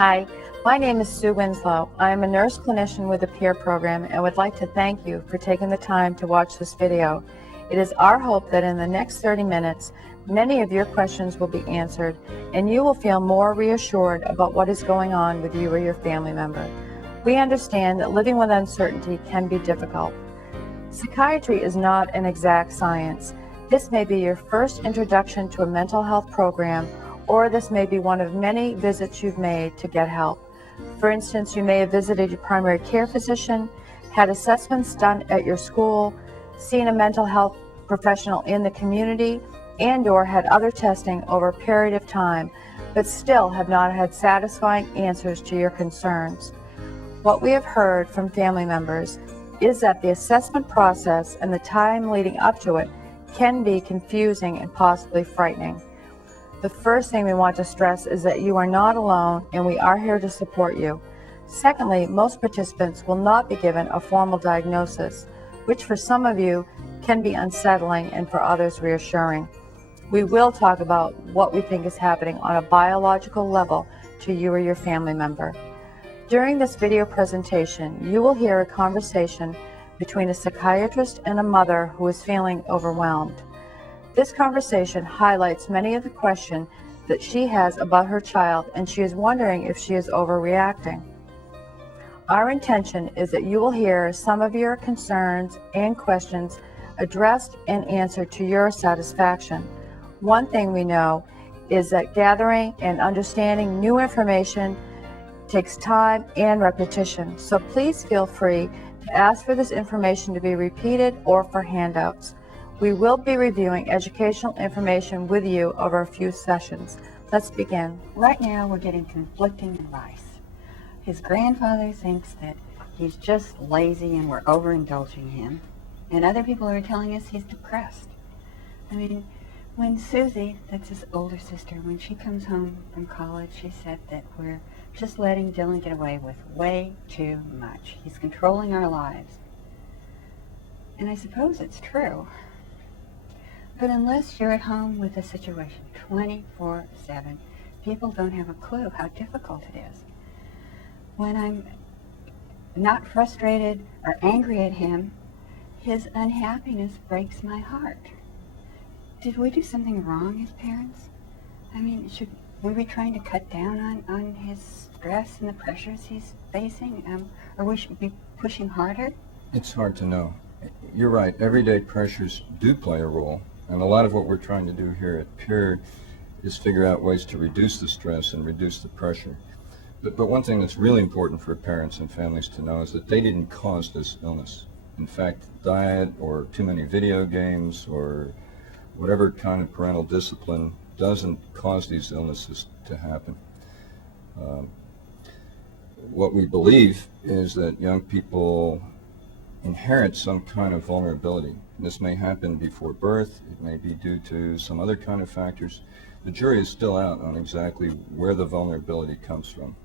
Hi, my name is Sue Winslow. I am a nurse clinician with the PEER program and would like to thank you for taking the time to watch this video. It is our hope that in the next 30 minutes, many of your questions will be answered and you will feel more reassured about what is going on with you or your family member. We understand that living with uncertainty can be difficult. Psychiatry is not an exact science. This may be your first introduction to a mental health program, or this may be one of many visits you've made to get help. For instance, you may have visited your primary care physician, had assessments done at your school, seen a mental health professional in the community, and/or had other testing over a period of time, but still have not had satisfying answers to your concerns. What we have heard from family members is that the assessment process and the time leading up to it can be confusing and possibly frightening. The first thing we want to stress is that you are not alone and we are here to support you. Secondly, most participants will not be given a formal diagnosis, which for some of you can be unsettling and for others reassuring. We will talk about what we think is happening on a biological level to you or your family member. During this video presentation, you will hear a conversation between a psychiatrist and a mother who is feeling overwhelmed. This conversation highlights many of the questions that she has about her child, and she is wondering if she is overreacting. Our intention is that you will hear some of your concerns and questions addressed and answered to your satisfaction. One thing we know is that gathering and understanding new information takes time and repetition, so please feel free to ask for this information to be repeated or for handouts. We will be reviewing educational information with you over a few sessions. Let's begin. Right now we're getting conflicting advice. His grandfather thinks that he's just lazy and we're overindulging him, and other people are telling us he's depressed. I mean, when Susie, that's his older sister, when she comes home from college, she said that we're just letting Dylan get away with way too much. He's controlling our lives. And I suppose it's true. But unless you're at home with the situation 24/7, people don't have a clue how difficult it is. When I'm not frustrated or angry at him, his unhappiness breaks my heart. Did we do something wrong as parents? I mean, should we be trying to cut down on his stress and the pressures he's facing? Or we should be pushing harder? It's hard to know. You're right, everyday pressures do play a role. And a lot of what we're trying to do here at PEER is figure out ways to reduce the stress and reduce the pressure. But one thing that's really important for parents and families to know is that they didn't cause this illness. In fact, diet or too many video games or whatever kind of parental discipline doesn't cause these illnesses to happen. What we believe is that young people inherit some kind of vulnerability. This may happen before birth, it may be due to some other kind of factors. The jury is still out on exactly where the vulnerability comes from.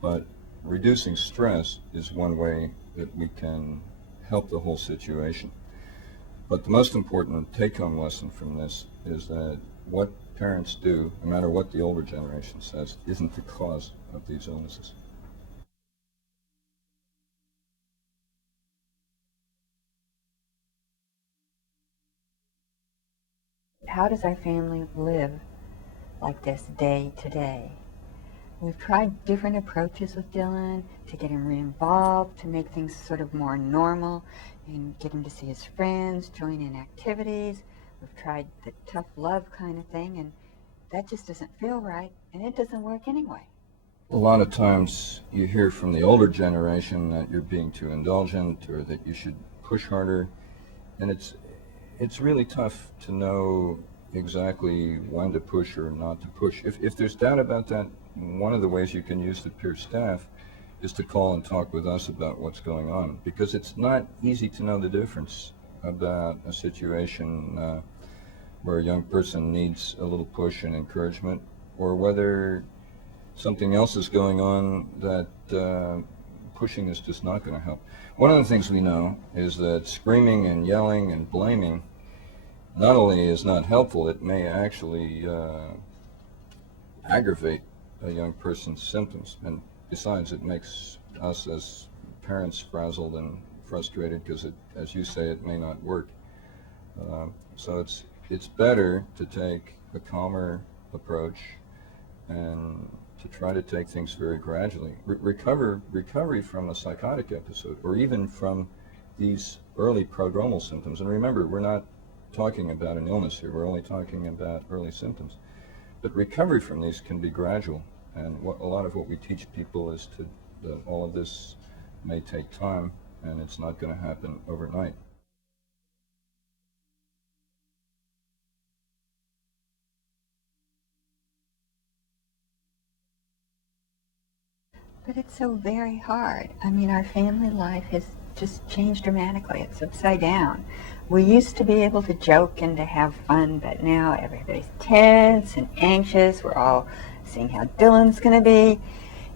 But reducing stress is one way that we can help the whole situation. But the most important take-home lesson from this is that what parents do, no matter what the older generation says, isn't the cause of these illnesses. How does our family live like this day to day? We've tried different approaches with Dylan to get him re-involved, to make things sort of more normal, and get him to see his friends, join in activities. We've tried the tough love kind of thing, and that just doesn't feel right, and it doesn't work anyway. A lot of times you hear from the older generation that you're being too indulgent or that you should push harder, and it's really tough to know exactly when to push or not to push. If there's doubt about that, one of the ways you can use the PEER staff is to call and talk with us about what's going on, because it's not easy to know the difference about a situation where a young person needs a little push and encouragement, or whether something else is going on that pushing is just not going to help. One of the things we know is that screaming and yelling and blaming not only is not helpful, it may actually aggravate a young person's symptoms. And besides, it makes us as parents frazzled and frustrated because, as you say, it may not work. So it's better to take a calmer approach and to try to take things very gradually. Recovery from a psychotic episode, or even from these early prodromal symptoms. And remember, we're not talking about an illness here. We're only talking about early symptoms. But recovery from these can be gradual. And a lot of what we teach people is that all of this may take time, and it's not going to happen overnight. But it's so very hard. I mean, our family life has just changed dramatically. It's upside down. We used to be able to joke and to have fun, but now everybody's tense and anxious. We're all seeing how Dylan's going to be.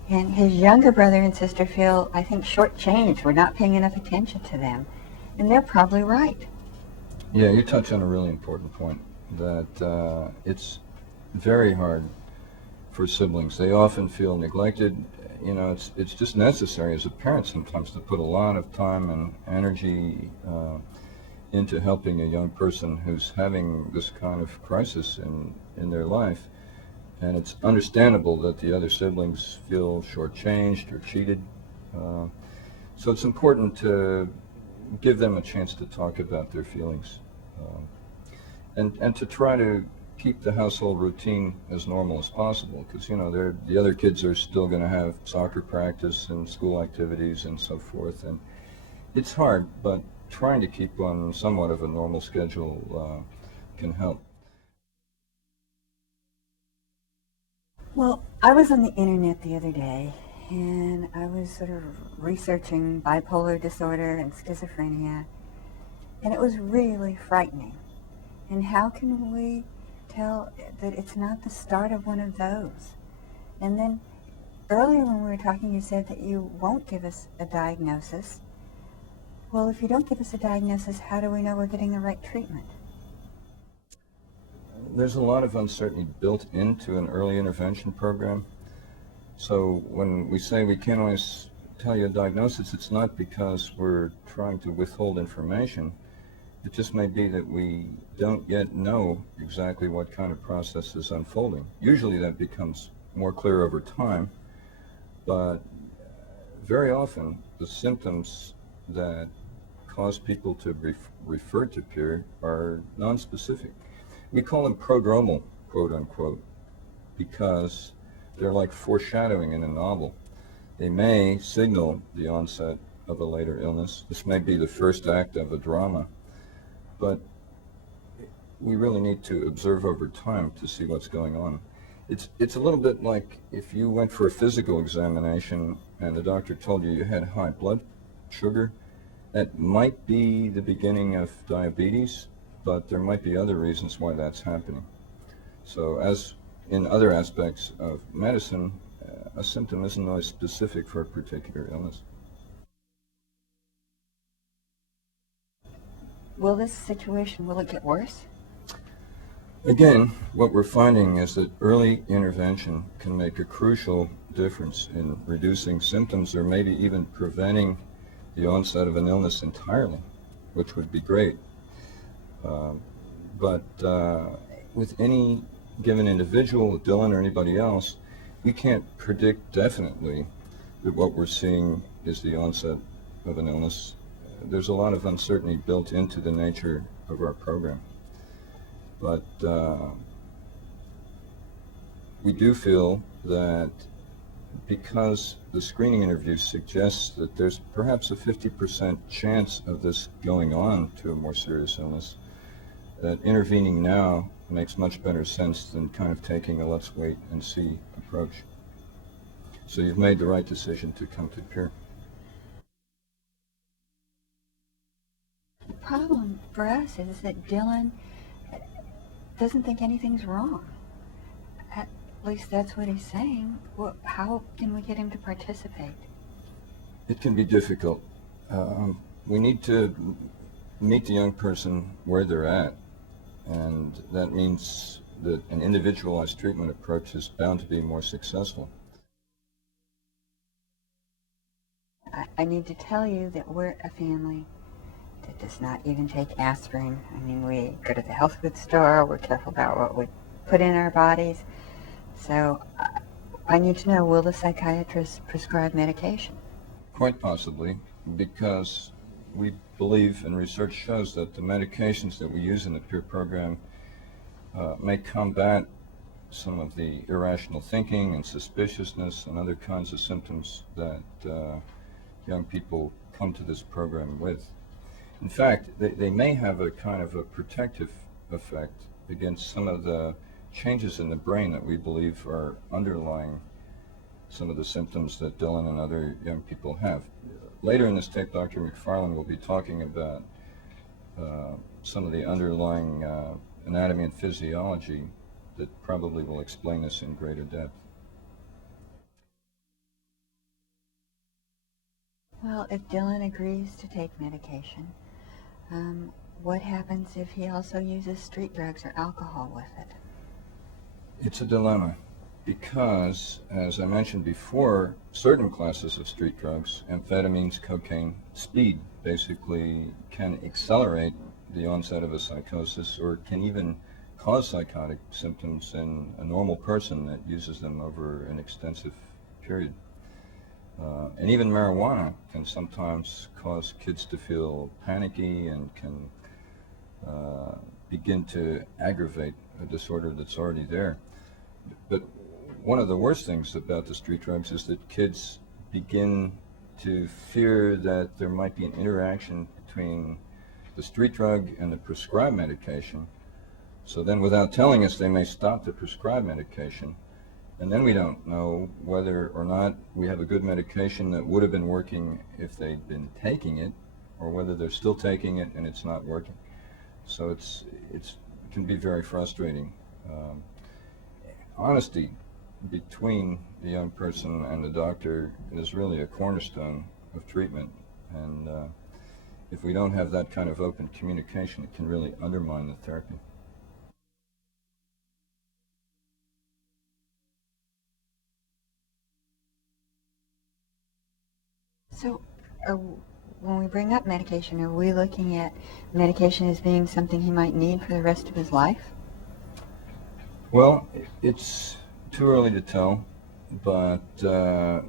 And his younger brother and sister feel, I think, shortchanged. We're not paying enough attention to them. And they're probably right. Yeah, you touch on a really important point, that it's very hard for siblings. They often feel neglected. You know, it's just necessary as a parent sometimes to put a lot of time and energy into helping a young person who's having this kind of crisis in their life. And it's understandable that the other siblings feel shortchanged or cheated. So it's important to give them a chance to talk about their feelings, and to try to keep the household routine as normal as possible, because the other kids are still going to have soccer practice and school activities and so forth, and it's hard, but trying to keep on somewhat of a normal schedule can help. Well, I was on the internet the other day, and I was sort of researching bipolar disorder and schizophrenia, and it was really frightening. And how can we tell that it's not the start of one of those? And then earlier when we were talking, you said that you won't give us a diagnosis. Well, if you don't give us a diagnosis, how do we know we're getting the right treatment? There's a lot of uncertainty built into an early intervention program. So when we say we can't always tell you a diagnosis, it's not because we're trying to withhold information. It just may be that we don't yet know exactly what kind of process is unfolding. Usually that becomes more clear over time, but very often the symptoms that cause people to be referred to peer are nonspecific. We call them prodromal, quote unquote, because they're like foreshadowing in a novel. They may signal the onset of a later illness. This may be the first act of a drama, but we really need to observe over time to see what's going on. It's a little bit like if you went for a physical examination and the doctor told you had high blood sugar. That might be the beginning of diabetes, but there might be other reasons why that's happening. So as in other aspects of medicine, a symptom isn't always specific for a particular illness. Will this situation, will it get worse? Again, what we're finding is that early intervention can make a crucial difference in reducing symptoms, or maybe even preventing the onset of an illness entirely, which would be great. But with any given individual, Dylan or anybody else, we can't predict definitely that what we're seeing is the onset of an illness. There's a lot of uncertainty built into the nature of our program. But we do feel that because the screening interview suggests that there's perhaps a 50% chance of this going on to a more serious illness, that intervening now makes much better sense than kind of taking a let's wait and see approach. So you've made the right decision to come to peer. The problem for us is that Dylan doesn't think anything's wrong. At least that's what he's saying. Well, how can we get him to participate? It can be difficult. We need to meet the young person where they're at, and that means that an individualized treatment approach is bound to be more successful. I need to tell you that we're a family that does not even take aspirin. I mean, we go to the health food store, we're careful about what we put in our bodies. So I need to know, will the psychiatrist prescribe medication? Quite possibly, because we believe, and research shows, that the medications that we use in the peer program may combat some of the irrational thinking and suspiciousness and other kinds of symptoms that young people come to this program with. In fact, they may have a kind of a protective effect against some of the changes in the brain that we believe are underlying some of the symptoms that Dylan and other young people have. Later in this tape, Dr. McFarlane will be talking about some of the underlying anatomy and physiology that probably will explain this in greater depth. Well, if Dylan agrees to take medication, what happens if he also uses street drugs or alcohol with it? It's a dilemma because, as I mentioned before, certain classes of street drugs, amphetamines, cocaine, speed, basically can accelerate the onset of a psychosis or can even cause psychotic symptoms in a normal person that uses them over an extensive period. And even marijuana can sometimes cause kids to feel panicky and can begin to aggravate a disorder that's already there. But one of the worst things about the street drugs is that kids begin to fear that there might be an interaction between the street drug and the prescribed medication. So then, without telling us, they may stop the prescribed medication. And then we don't know whether or not we have a good medication that would have been working if they'd been taking it, or whether they're still taking it and it's not working. So it can be very frustrating. Honesty between the young person and the doctor is really a cornerstone of treatment. And if we don't have that kind of open communication, it can really undermine the therapy. So when we bring up medication, are we looking at medication as being something he might need for the rest of his life? Well, it's too early to tell, but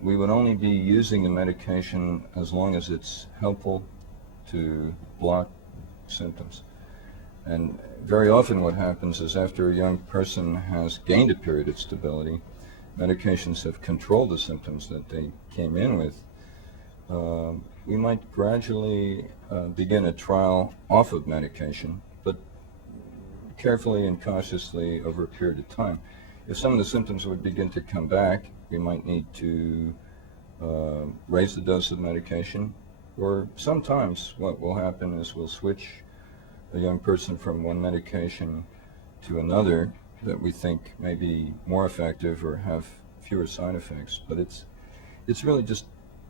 we would only be using the medication as long as it's helpful to block symptoms. And very often what happens is after a young person has gained a period of stability, medications have controlled the symptoms that they came in with. We might gradually begin a trial off of medication, but carefully and cautiously over a period of time. If some of the symptoms would begin to come back, we might need to raise the dose of medication, or sometimes what will happen is we'll switch a young person from one medication to another that we think may be more effective or have fewer side effects. But it's really just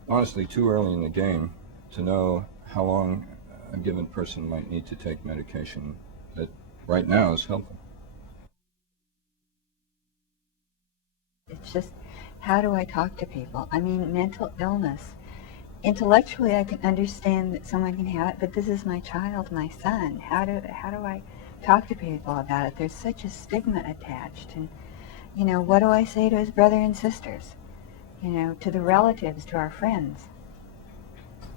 honestly too early in the game to know how long a given person might need to take medication that right now is helpful. It's just, how do I talk to people? I mean, mental illness. Intellectually, I can understand that someone can have it, but this is my child, my son. How do I talk to people about it? There's such a stigma attached. And, you know, what do I say to his brother and sisters? You know, to the relatives, to our friends?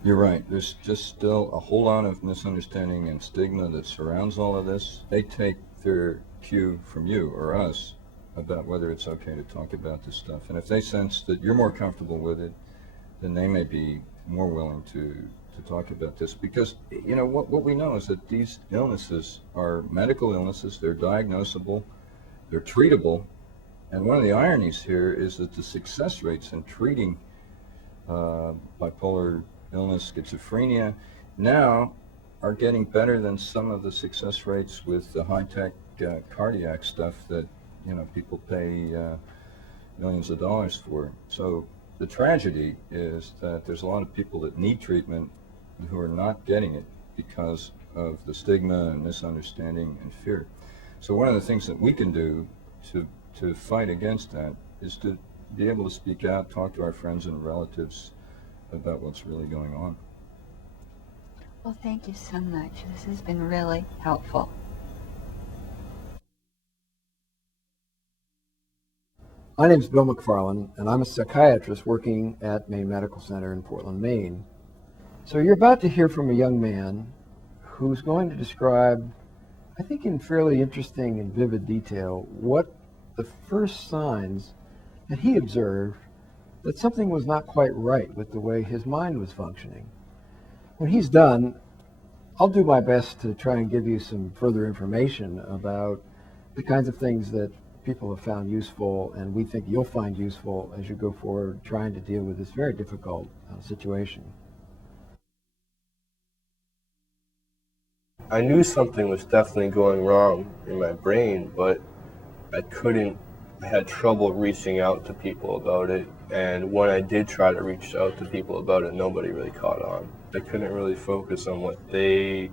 You're right. There's just still a whole lot of misunderstanding and stigma that surrounds all of this. They take their cue from you or us about whether it's okay to talk about this stuff. And if they sense that you're more comfortable with it, then they may be more willing to talk about this. Because, you know, what we know is that these illnesses are medical illnesses. They're diagnosable. They're treatable. And one of the ironies here is that the success rates in treating bipolar illness, schizophrenia, now are getting better than some of the success rates with the high-tech cardiac stuff that, you know, people pay millions of dollars for. So the tragedy is that there's a lot of people that need treatment who are not getting it because of the stigma and misunderstanding and fear. So one of the things that we can do to fight against that is to be able to speak out, talk to our friends and relatives about what's really going on. Well, thank you so much. This has been really helpful. My name is Bill McFarlane, and I'm a psychiatrist working at Maine Medical Center in Portland, Maine. So you're about to hear from a young man who's going to describe, I think in fairly interesting and vivid detail, what the first signs that he observed that something was not quite right with the way his mind was functioning. When he's done, I'll do my best to try and give you some further information about the kinds of things that people have found useful and we think you'll find useful as you go forward trying to deal with this very difficult situation. I knew something was definitely going wrong in my brain, but I had trouble reaching out to people about it. And when I did try to reach out to people about it, nobody really caught on. I couldn't really focus on what they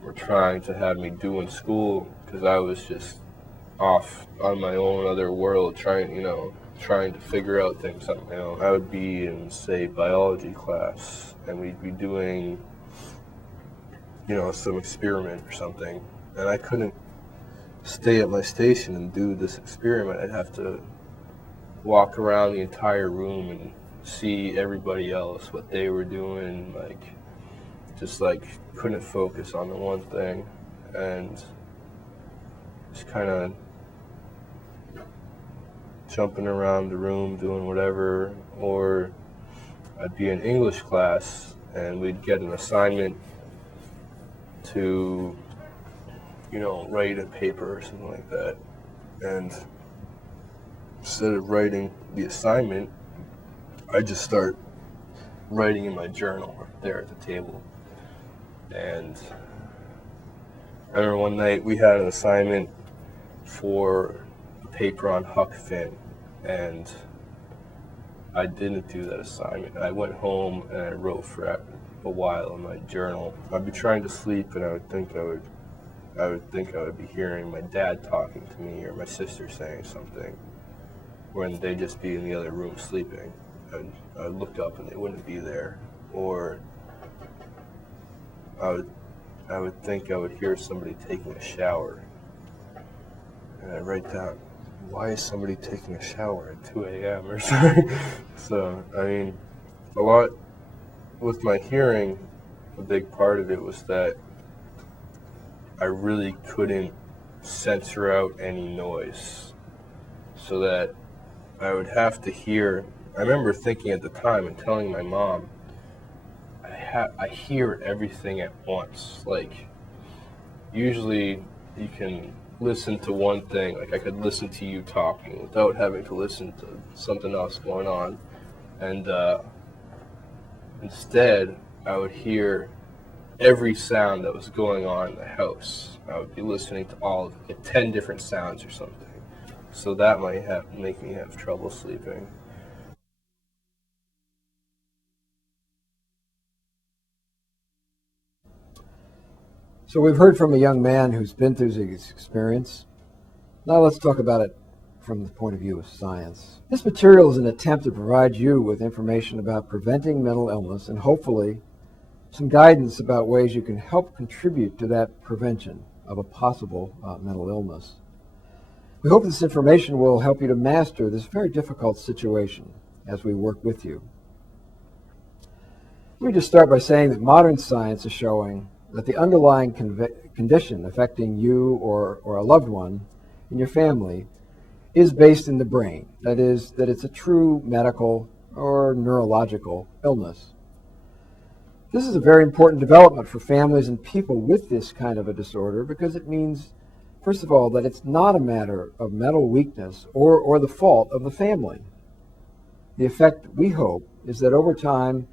were trying to have me do in school because I was just off on my own other world trying to figure out things on my own. I would be in, say, biology class, and we'd be doing some experiment or something, and I couldn't stay at my station and do this experiment. I'd have to walk around the entire room and see everybody else, what they were doing, just couldn't focus on the one thing, and just kind of jumping around the room doing whatever. Or I'd be in English class and we'd get an assignment to write a paper or something like that, and instead of writing the assignment, I just start writing in my journal right there at the table. And I remember one night we had an assignment for a paper on Huck Finn, and I didn't do that assignment. I went home and I wrote for a while in my journal. I'd be trying to sleep, and I would think I would be hearing my dad talking to me or my sister saying something, when they'd just be in the other room sleeping. And I would look up and they wouldn't be there. Or I would think I would hear somebody taking a shower, and I'd write down, why is somebody taking a shower at 2 a.m. or something? So, I mean, a lot with my hearing, a big part of it was that I really couldn't censor out any noise, so that I would have to hear. I remember thinking at the time and telling my mom, I hear everything at once. Usually you can listen to one thing, I could listen to you talking without having to listen to something else going on. And instead, I would hear every sound that was going on in the house. I would be listening to all 10 different sounds or something. So that might make me have trouble sleeping. So we've heard from a young man who's been through this experience. Now let's talk about it from the point of view of science. This material is an attempt to provide you with information about preventing mental illness and hopefully some guidance about ways you can help contribute to that prevention of a possible mental illness. We hope this information will help you to master this very difficult situation as we work with you. Let me just start by saying that modern science is showing that the underlying condition affecting you or a loved one in your family is based in the brain. That is, that it's a true medical or neurological illness. This is a very important development for families and people with this kind of a disorder because it means, first of all, that it's not a matter of mental weakness or the fault of the family. The effect, we hope, is that over time,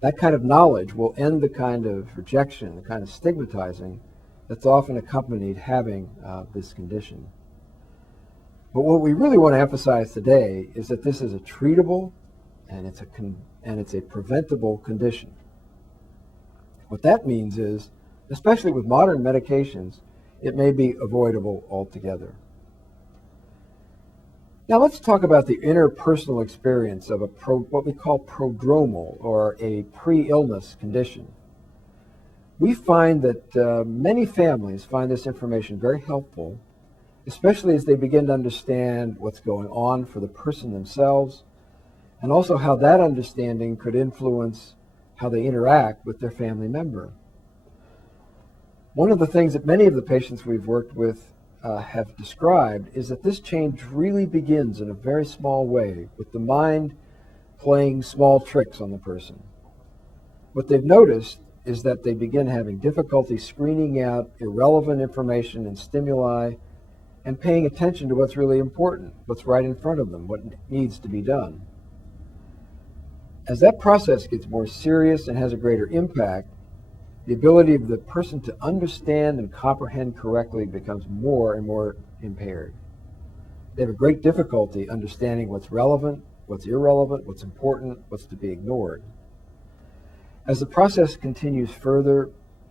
that kind of knowledge will end the kind of rejection, the kind of stigmatizing that's often accompanied having this condition. But what we really want to emphasize today is that this is a treatable and it's a preventable condition. What that means is, especially with modern medications, it may be avoidable altogether. Now let's talk about the interpersonal experience of what we call prodromal, or a pre-illness condition. We find that many families find this information very helpful, especially as they begin to understand what's going on for the person themselves, and also how that understanding could influence how they interact with their family member. One of the things that many of the patients we've worked with have described is that this change really begins in a very small way, with the mind playing small tricks on the person. What they've noticed is that they begin having difficulty screening out irrelevant information and stimuli and paying attention to what's really important, what's right in front of them, what needs to be done. As that process gets more serious and has a greater impact, the ability of the person to understand and comprehend correctly becomes more and more impaired. They have a great difficulty understanding what's relevant, what's irrelevant, what's important, what's to be ignored. As the process continues further,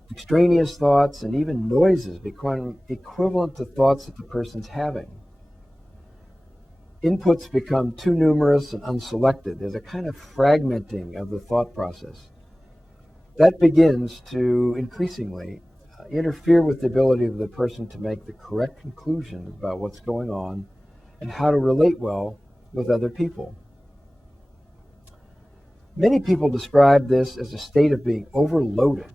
extraneous thoughts and even noises become equivalent to thoughts that the person's having. Inputs become too numerous and unselected. There's a kind of fragmenting of the thought process. That begins to increasingly interfere with the ability of the person to make the correct conclusion about what's going on and how to relate well with other people. Many people describe this as a state of being overloaded.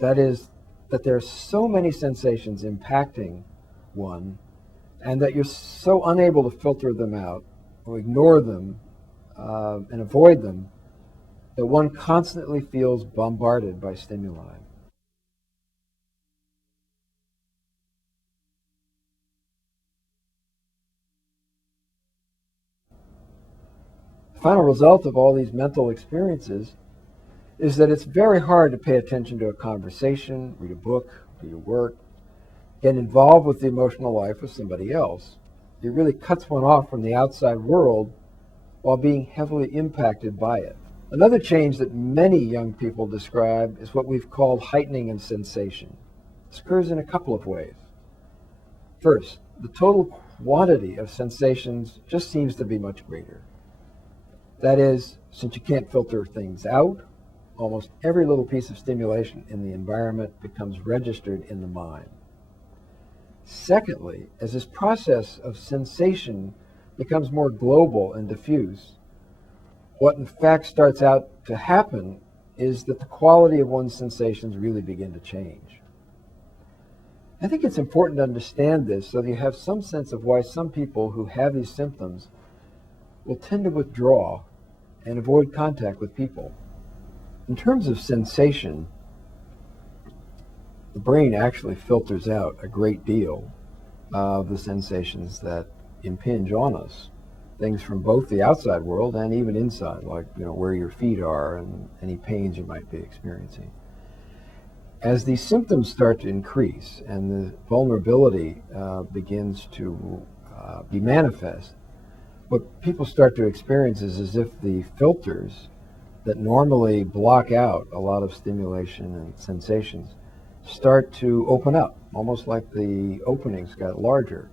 That is, that there are so many sensations impacting one, and that you're so unable to filter them out or ignore them and avoid them, that one constantly feels bombarded by stimuli. The final result of all these mental experiences is that it's very hard to pay attention to a conversation, read a book, do your work, get involved with the emotional life of somebody else. It really cuts one off from the outside world while being heavily impacted by it. Another change that many young people describe is what we've called heightening of sensation. This occurs in a couple of ways. First, the total quantity of sensations just seems to be much greater. That is, since you can't filter things out, almost every little piece of stimulation in the environment becomes registered in the mind. Secondly, as this process of sensation becomes more global and diffuse, what in fact starts out to happen is that the quality of one's sensations really begin to change. I think it's important to understand this so that you have some sense of why some people who have these symptoms will tend to withdraw and avoid contact with people. In terms of sensation, the brain actually filters out a great deal of the sensations that impinge on us. Things from both the outside world and even inside, like where your feet are and any pains you might be experiencing. As these symptoms start to increase and the vulnerability begins to be manifest, what people start to experience is as if the filters that normally block out a lot of stimulation and sensations start to open up, almost like the openings got larger.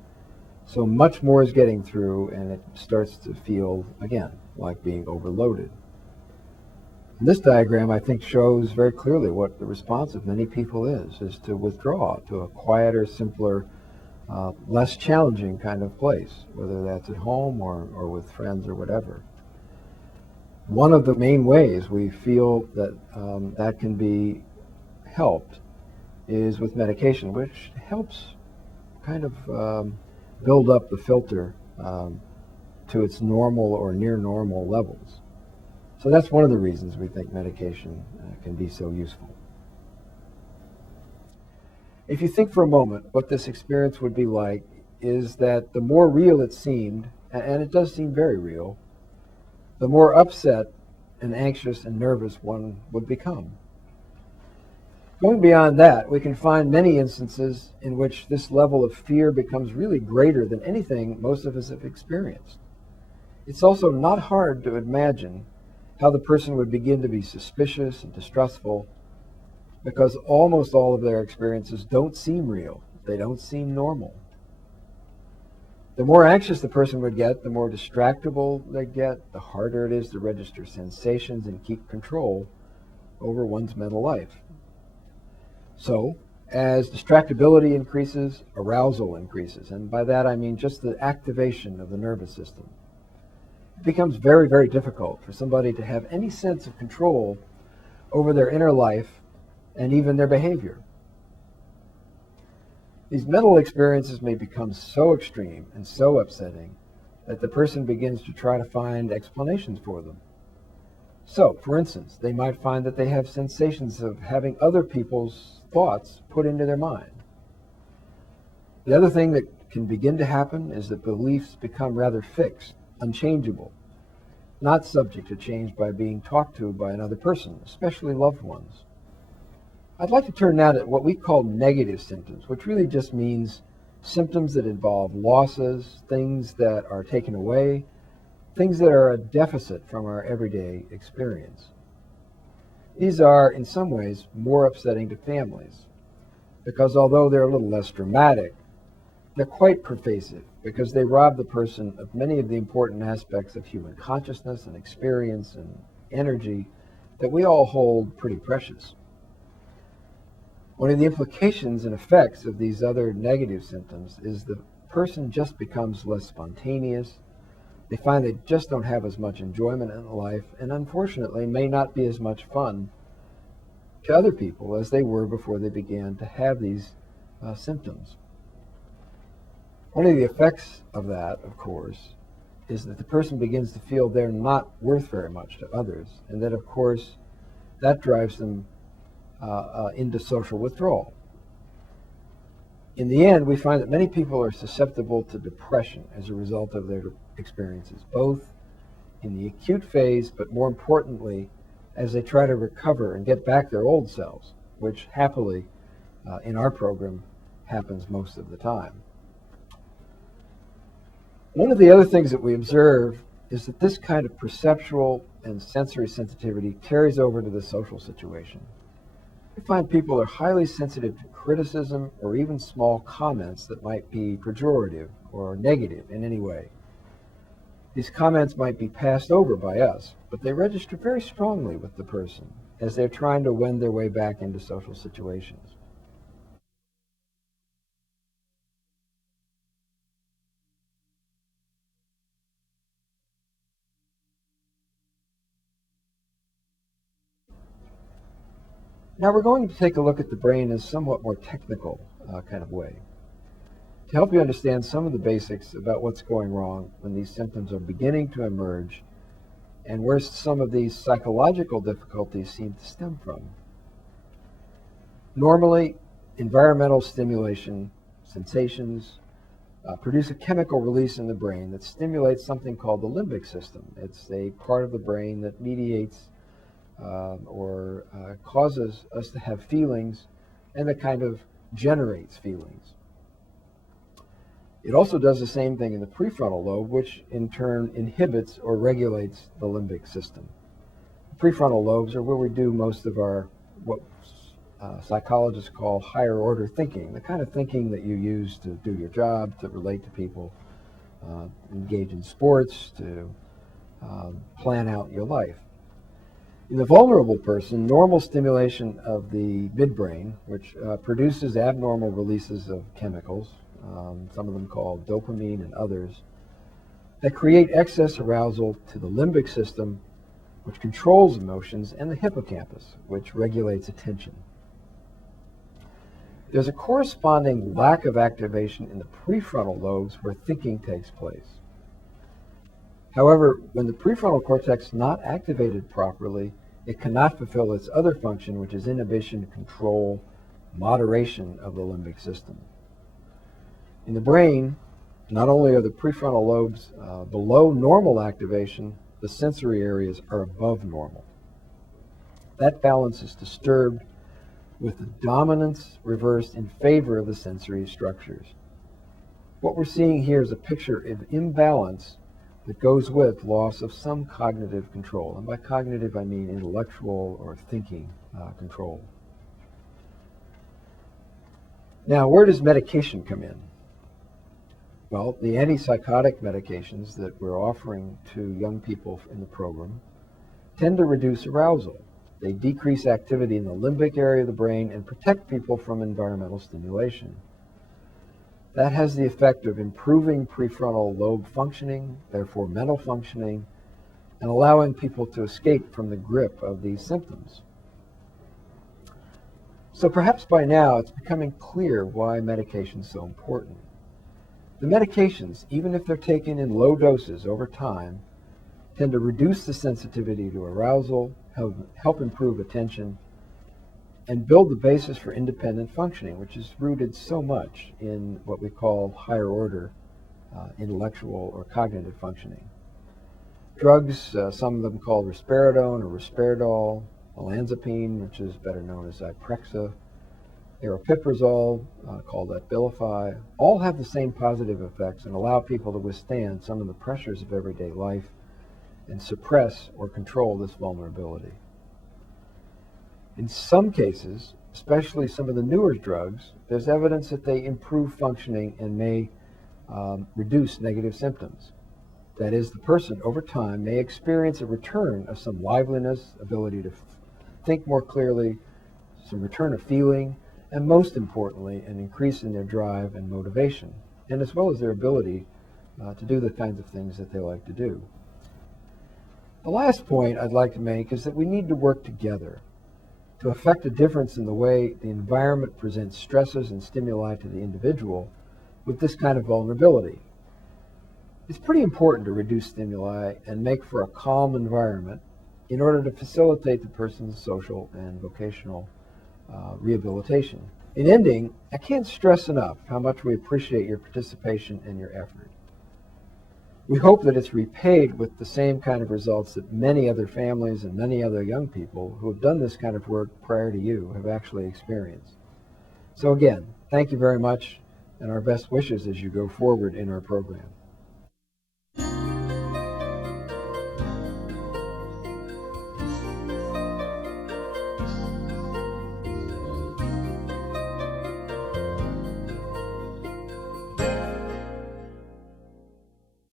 So much more is getting through, and it starts to feel, again, like being overloaded. And this diagram, I think, shows very clearly what the response of many people is to withdraw to a quieter, simpler, less challenging kind of place, whether that's at home or with friends or whatever. One of the main ways we feel that that can be helped is with medication, which helps kind of build up the filter to its normal or near normal levels. So that's one of the reasons we think medication can be so useful. If you think for a moment what this experience would be like, is that the more real it seemed, and it does seem very real, the more upset and anxious and nervous one would become. Going beyond that, we can find many instances in which this level of fear becomes really greater than anything most of us have experienced. It's also not hard to imagine how the person would begin to be suspicious and distrustful, because almost all of their experiences don't seem real. they don't seem normal. The more anxious the person would get, the more distractible they get, the harder it is to register sensations and keep control over one's mental life. So, as distractibility increases, arousal increases, and by that I mean just the activation of the nervous system. It becomes very, very difficult for somebody to have any sense of control over their inner life and even their behavior. These mental experiences may become so extreme and so upsetting that the person begins to try to find explanations for them. So, for instance, they might find that they have sensations of having other people's thoughts put into their mind. The other thing that can begin to happen is that beliefs become rather fixed, unchangeable, not subject to change by being talked to by another person, especially loved ones. I'd like to turn now to what we call negative symptoms, which really just means symptoms that involve losses, things that are taken away, things that are a deficit from our everyday experience. These are, in some ways, more upsetting to families, because although they're a little less dramatic, they're quite pervasive, because they rob the person of many of the important aspects of human consciousness and experience and energy that we all hold pretty precious. One of the implications and effects of these other negative symptoms is the person just becomes less spontaneous. They find they just don't have as much enjoyment in life, and unfortunately may not be as much fun to other people as they were before they began to have these symptoms. One of the effects of that, of course, is that the person begins to feel they're not worth very much to others, and that, of course, that drives them into social withdrawal. In the end, we find that many people are susceptible to depression as a result of their experiences, both in the acute phase, but more importantly, as they try to recover and get back their old selves, which happily, in our program, happens most of the time. One of the other things that we observe is that this kind of perceptual and sensory sensitivity carries over to the social situation. We find people are highly sensitive to criticism or even small comments that might be pejorative or negative in any way. These comments might be passed over by us, but they register very strongly with the person as they're trying to wend their way back into social situations. Now we're going to take a look at the brain in a somewhat more technical kind of way, to help you understand some of the basics about what's going wrong when these symptoms are beginning to emerge and where some of these psychological difficulties seem to stem from. Normally, environmental stimulation, sensations, produce a chemical release in the brain that stimulates something called the limbic system. It's a part of the brain that mediates or causes us to have feelings and that kind of generates feelings. It also does the same thing in the prefrontal lobe, which in turn inhibits or regulates the limbic system. The prefrontal lobes are where we do most of our, what psychologists call higher order thinking, the kind of thinking that you use to do your job, to relate to people, engage in sports, to plan out your life. In the vulnerable person, normal stimulation of the midbrain, which produces abnormal releases of chemicals, some of them called dopamine and others, that create excess arousal to the limbic system, which controls emotions, and the hippocampus, which regulates attention. There's a corresponding lack of activation in the prefrontal lobes where thinking takes place. However, when the prefrontal cortex is not activated properly, it cannot fulfill its other function, which is inhibition, control, moderation of the limbic system. In the brain, not only are the prefrontal lobes below normal activation, the sensory areas are above normal. That balance is disturbed with the dominance reversed in favor of the sensory structures. What we're seeing here is a picture of imbalance that goes with loss of some cognitive control. And by cognitive, I mean intellectual or thinking control. Now, where does medication come in? Well, the antipsychotic medications that we're offering to young people in the program tend to reduce arousal. They decrease activity in the limbic area of the brain and protect people from environmental stimulation. That has the effect of improving prefrontal lobe functioning, therefore mental functioning, and allowing people to escape from the grip of these symptoms. So perhaps by now it's becoming clear why medication is so important. The medications, even if they're taken in low doses over time, tend to reduce the sensitivity to arousal, help improve attention, and build the basis for independent functioning, which is rooted so much in what we call higher order intellectual or cognitive functioning. Drugs, some of them called risperidone or risperidol, olanzapine, which is better known as Zyprexa, aripiprazole, called Abilify, all have the same positive effects and allow people to withstand some of the pressures of everyday life and suppress or control this vulnerability. In some cases, especially some of the newer drugs, there's evidence that they improve functioning and may reduce negative symptoms. That is, the person over time may experience a return of some liveliness, ability to think more clearly, some return of feeling, and most importantly, an increase in their drive and motivation, and as well as their ability to do the kinds of things that they like to do. The last point I'd like to make is that we need to work together to affect a difference in the way the environment presents stresses and stimuli to the individual with this kind of vulnerability. It's pretty important to reduce stimuli and make for a calm environment in order to facilitate the person's social and vocational rehabilitation. In ending, I can't stress enough how much we appreciate your participation and your effort. We hope that it's repaid with the same kind of results that many other families and many other young people who have done this kind of work prior to you have actually experienced. So again, thank you very much, and our best wishes as you go forward in our program.